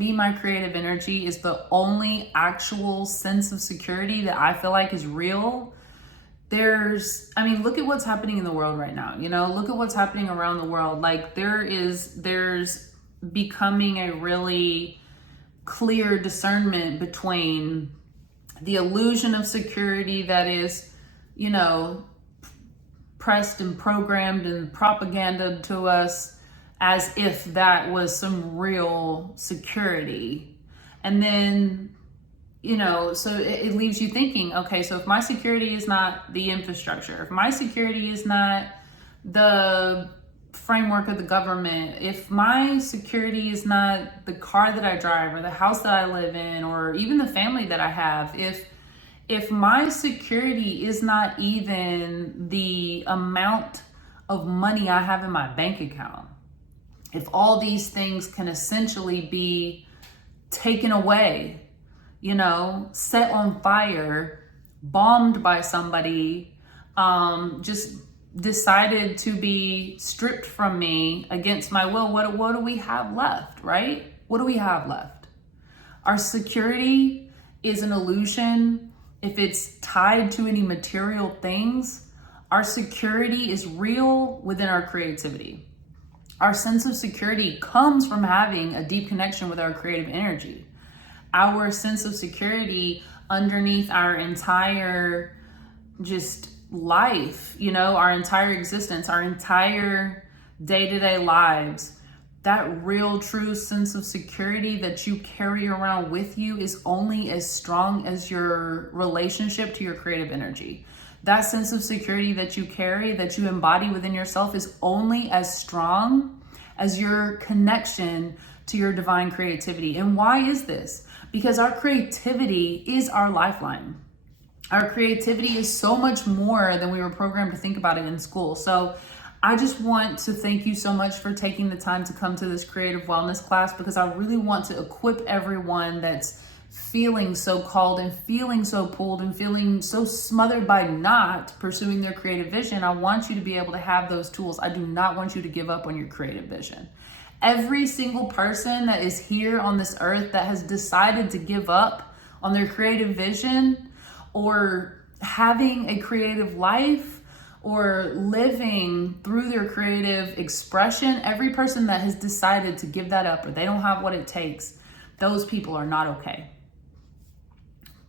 me, my creative energy is the only actual sense of security that I feel like is real. Look at what's happening in the world right now. Look at what's happening around the world. Like there's becoming a really clear discernment between the illusion of security that is, pressed and programmed and propaganda to us as if that was some real security. And then, so it leaves you thinking, okay, so if my security is not the infrastructure, if my security is not the framework of the government, if my security is not the car that I drive or the house that I live in, or even the family that I have, if my security is not even the amount of money I have in my bank account, if all these things can essentially be taken away, set on fire, bombed by somebody, just decided to be stripped from me against my will, what do we have left, right? What do we have left? Our security is an illusion. If it's tied to any material things, our security is real within our creativity. Our sense of security comes from having a deep connection with our creative energy. Our sense of security underneath our entire just life, our entire existence, our entire day-to-day lives, that real true sense of security that you carry around with you is only as strong as your relationship to your creative energy. That sense of security that you carry, that you embody within yourself, is only as strong as your connection to your divine creativity. And why is this? Because our creativity is our lifeline. Our creativity is so much more than we were programmed to think about it in school. So I just want to thank you so much for taking the time to come to this creative wellness class, because I really want to equip everyone that's feeling so called and feeling so pulled and feeling so smothered by not pursuing their creative vision. I want you to be able to have those tools. I do not want you to give up on your creative vision. Every single person that is here on this earth that has decided to give up on their creative vision, or having a creative life, or living through their creative expression, every person that has decided to give that up, or they don't have what it takes, those people are not okay.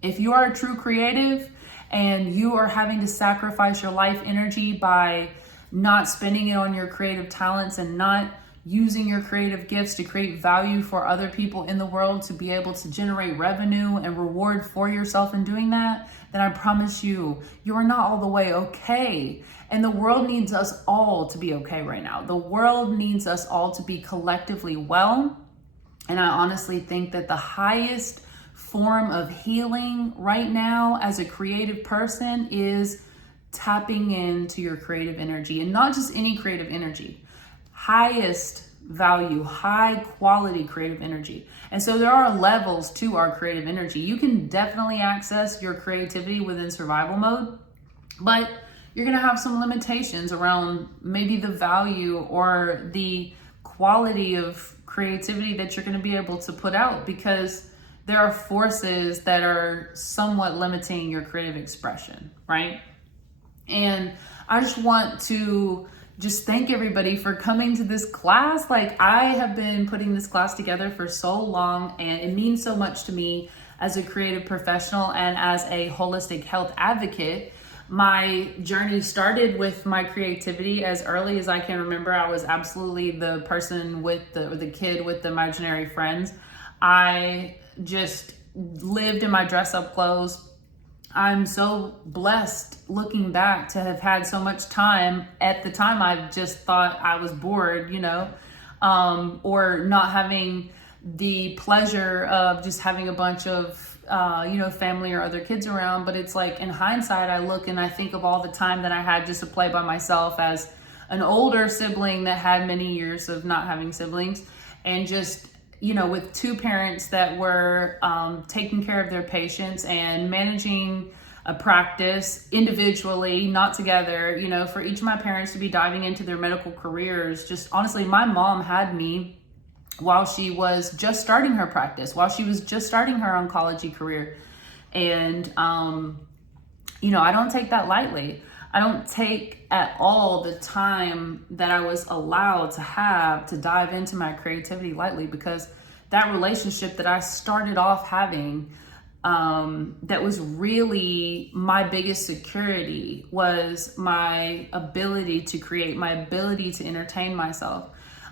If you are a true creative and you are having to sacrifice your life energy by not spending it on your creative talents and not using your creative gifts to create value for other people in the world, to be able to generate revenue and reward for yourself in doing that, then I promise you, you are not all the way okay. And the world needs us all to be okay right now. The world needs us all to be collectively well. And I honestly think that the highest form of healing right now as a creative person is tapping into your creative energy, and not just any creative energy. Highest value, high quality creative energy. And so there are levels to our creative energy. You can definitely access your creativity within survival mode, but you're going to have some limitations around maybe the value or the quality of creativity that you're going to be able to put out, because there are forces that are somewhat limiting your creative expression, right? And I just want to thank everybody for coming to this class. Like, I have been putting this class together for so long, and it means so much to me as a creative professional and as a holistic health advocate. My journey started with my creativity as early as I can remember. I was absolutely the person with the kid with the imaginary friends. I just lived in my dress up clothes. I'm so blessed looking back to have had so much time. At the time, I just thought I was bored, or not having the pleasure of just having a bunch of, family or other kids around. But it's like, in hindsight, I look and I think of all the time that I had just to play by myself as an older sibling that had many years of not having siblings, and just, with two parents that were taking care of their patients and managing a practice individually, not together, for each of my parents to be diving into their medical careers. Just honestly, my mom had me while she was just starting her practice, while she was just starting her oncology career. And, I don't take that lightly. I don't take at all the time that I was allowed to have to dive into my creativity lightly, because that relationship that I started off having, that was really my biggest security, was my ability to create, my ability to entertain myself,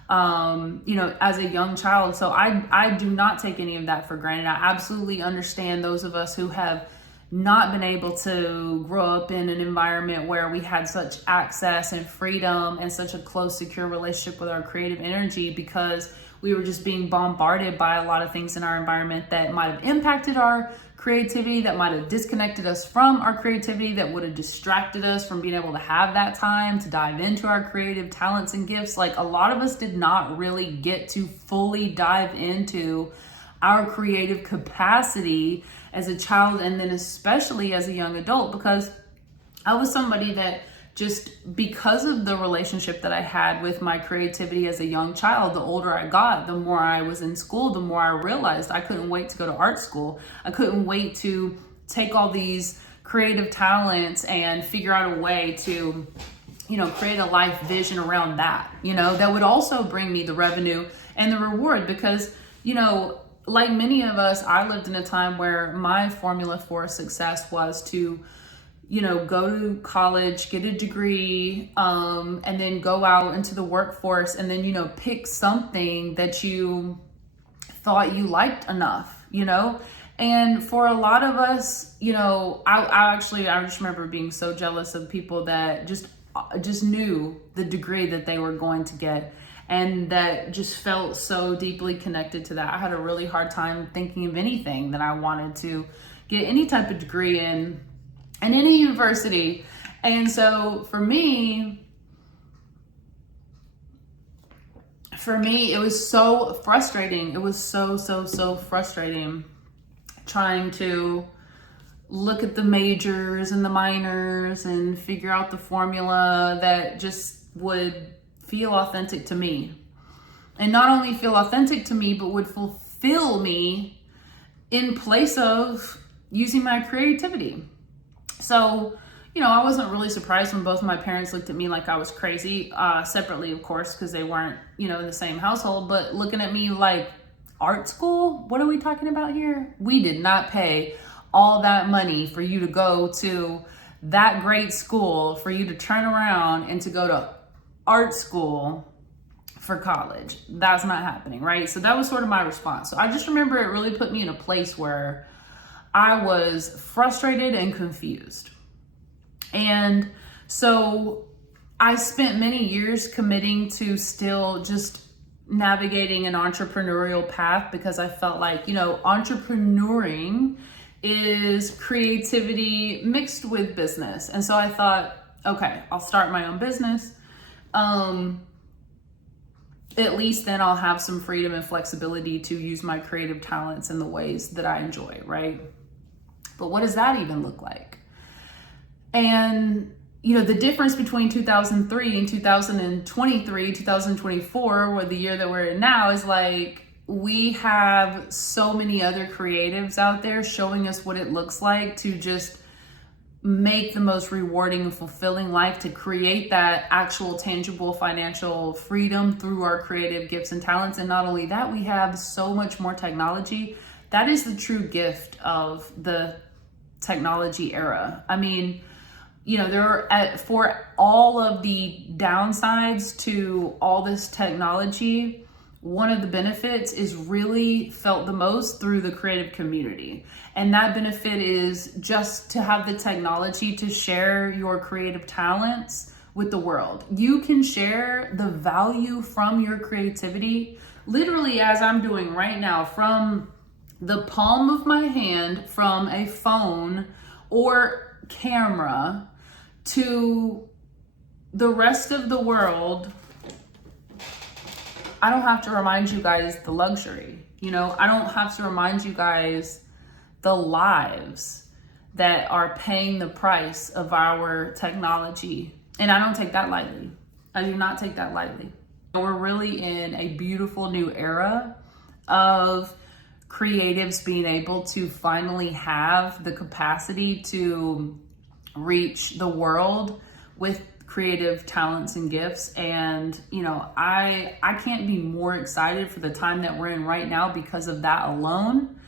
as a young child. So I do not take any of that for granted. I absolutely understand those of us who have not been able to grow up in an environment where we had such access and freedom and such a close, secure relationship with our creative energy, because we were just being bombarded by a lot of things in our environment that might have impacted our creativity, that might have disconnected us from our creativity, that would have distracted us from being able to have that time to dive into our creative talents and gifts. Like, a lot of us did not really get to fully dive into our creative capacity as a child, and then especially as a young adult, because I was somebody that, just because of the relationship that I had with my creativity as a young child, the older I got, the more I was in school, the more I realized I couldn't wait to go to art school. I couldn't wait to take all these creative talents and figure out a way to, create a life vision around that, that would also bring me the revenue and the reward. Because, like many of us, I lived in a time where my formula for success was to, go to college, get a degree, and then go out into the workforce, and then, pick something that you thought you liked enough, And for a lot of us, I just remember being so jealous of people that just knew the degree that they were going to get, and that just felt so deeply connected to that. I had a really hard time thinking of anything that I wanted to get any type of degree in any university. And so for me, it was so frustrating. It was so frustrating trying to look at the majors and the minors and figure out the formula that just would feel authentic to me. And not only feel authentic to me, but would fulfill me in place of using my creativity. So, I wasn't really surprised when both of my parents looked at me like I was crazy, separately, of course, because they weren't, in the same household, but looking at me like, art school? What are we talking about here? We did not pay all that money for you to go to that great school, for you to turn around and to go to art school for college. That's not happening, right? So that was sort of my response. So I just remember it really put me in a place where I was frustrated and confused. And so I spent many years committing to still just navigating an entrepreneurial path, because I felt like, entrepreneuring is creativity mixed with business. And so I thought, okay, I'll start my own business. At least then I'll have some freedom and flexibility to use my creative talents in the ways that I enjoy, right? But what does that even look like? And, the difference between 2003 and 2023, 2024, or the year that we're in now, is like, we have so many other creatives out there showing us what it looks like to just make the most rewarding and fulfilling life, to create that actual tangible financial freedom through our creative gifts and talents. And not only that, we have so much more technology. That is the true gift of the technology era. I mean, for all of the downsides to all this technology, one of the benefits is really felt the most through the creative community. And that benefit is just to have the technology to share your creative talents with the world. You can share the value from your creativity, literally as I'm doing right now, from the palm of my hand, from a phone or camera, to the rest of the world. I don't have to remind you guys the luxury, I don't have to remind you guys the lives that are paying the price of our technology. And I don't take that lightly. I do not take that lightly. We're really in a beautiful new era of creatives being able to finally have the capacity to reach the world with creative talents and gifts. And I can't be more excited for the time that we're in right now because of that alone.